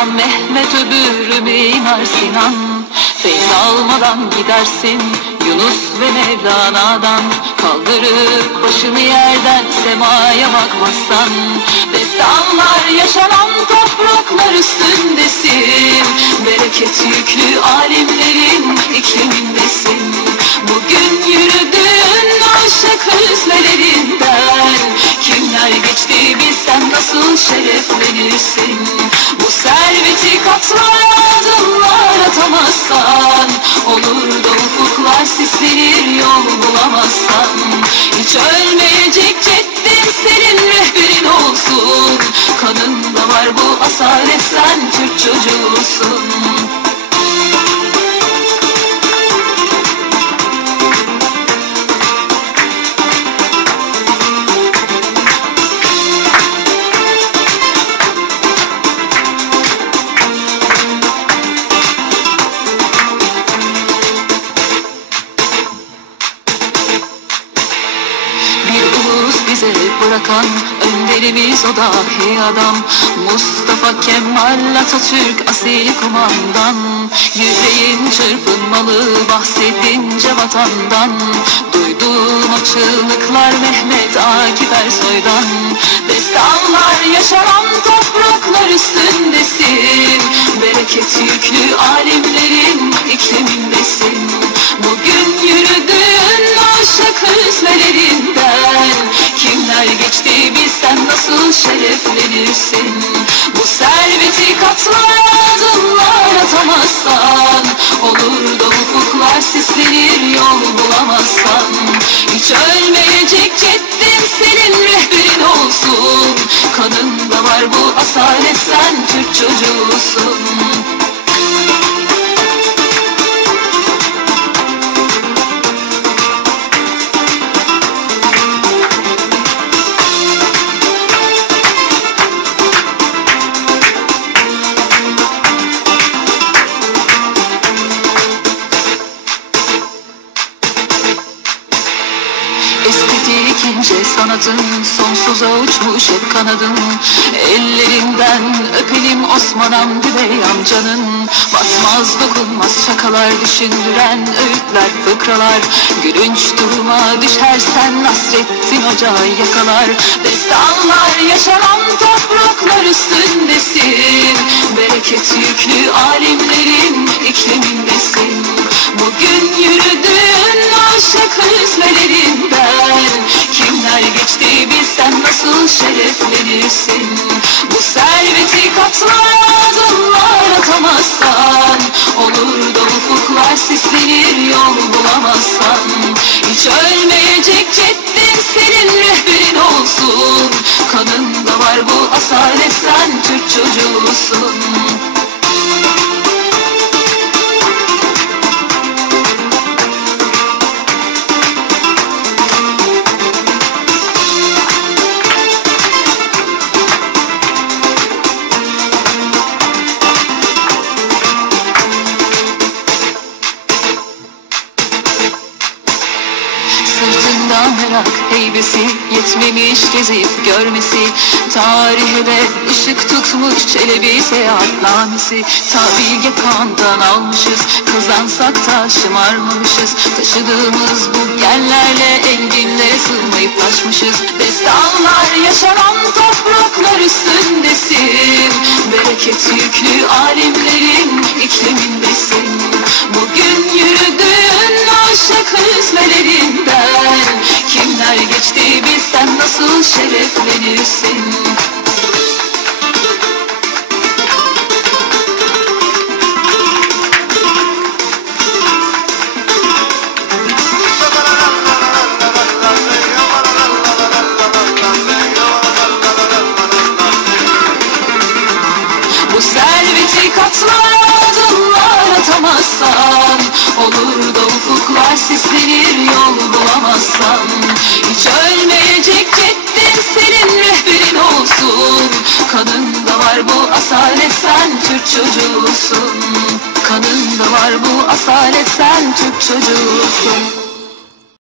Hasan Mehmet, öbürü Mimar Sinan. Feyz almadan gidersin Yunus ve Mevlana'dan. Kaldırıp başını yerden semaya bakmazsan. Destanlar yaşanan topraklar üstündesin. Bereket yüklü alimlerin iklimindesin. Bugün yürüdüğün aşık hüznelerinden kimler geçti bilsen nasıl şereflenirsin. Bu serveti katmaya adımlar atamazsan, olur da ufuklar sislenir yol bulamazsan. Hiç ölmeyecek ceddin senin rehberin olsun. Kanında var bu asalet, sen Türk çocuğusun. Bize bırakan önderimiz o dahi adam, Mustafa Kemal Atatürk asil kumandan. Yüreğin çırpınmalı bahsedince vatandan. Duyduğum o çığlıklar Mehmet Akif Ersoy'dan. Destanlar yaşanan topraklar üstündesin. Bereket yüklü alimlerin iklimindesin. Bugün yürüdüğün aşık hüznelerinden kimler geçti bilsen nasıl şereflenirsin. Bu serveti katmaya adımlar atamazsan, olur da ufuklar sislenir yol bulamazsan. Hiç ölmeyecek ceddin senin rehberin olsun. Kanında var bu asalet, sen Türk çocuğusun. Estetik ince sanatın sonsuza uçmuş hep kanadın. Ellerinden öpelim Osman Hamdi Bey amcanın. Batmaz dokunmaz şakalar, düşündüren öğütler fıkralar. Gülünç duruma düşersen Nasrettin Hoca'yı yakalar. Destanlar yaşanan topraklar üstündesin. Bereket yüklü alimlerin iklimindesin. Bugün yürüdüğün aşık hüznelerinden kimler geçti bilsen nasıl şereflenirsin. Bu serveti katmaya adımlar atamazsan, olur da ufuklar sislenir yol bulamazsan. Hiç ölmeyecek ceddin senin rehberin olsun. Kanında var bu asalet, sen Türk çocuğusun. Merak heybesi yetmemiş gezip görmesi. Tarihe de ışık tutmuş Çelebi seyahatnamesi. Ta Bilge Kağan'dan almışız, kazansak da şımarmamışız. Taşıdığımız bu genlerle enginlere sığmayıp taşmışız. Destanlar yaşanan topraklar üstündesin. Bereket yüklü alimlerin iklimindesin. Bugün yürüdüğün aşık hüznelerinden kimler geçti bilsen nasıl şereflenirsin. Bu serveti katmaya adımlar atamazsan, olur da ufuklar sislenir yol bulamazsan. Hiç ölmeyecek ceddin senin rehberin olsun. Kanında var bu asalet, sen Türk çocuğusun. Kanında var bu asalet, sen Türk çocuğusun.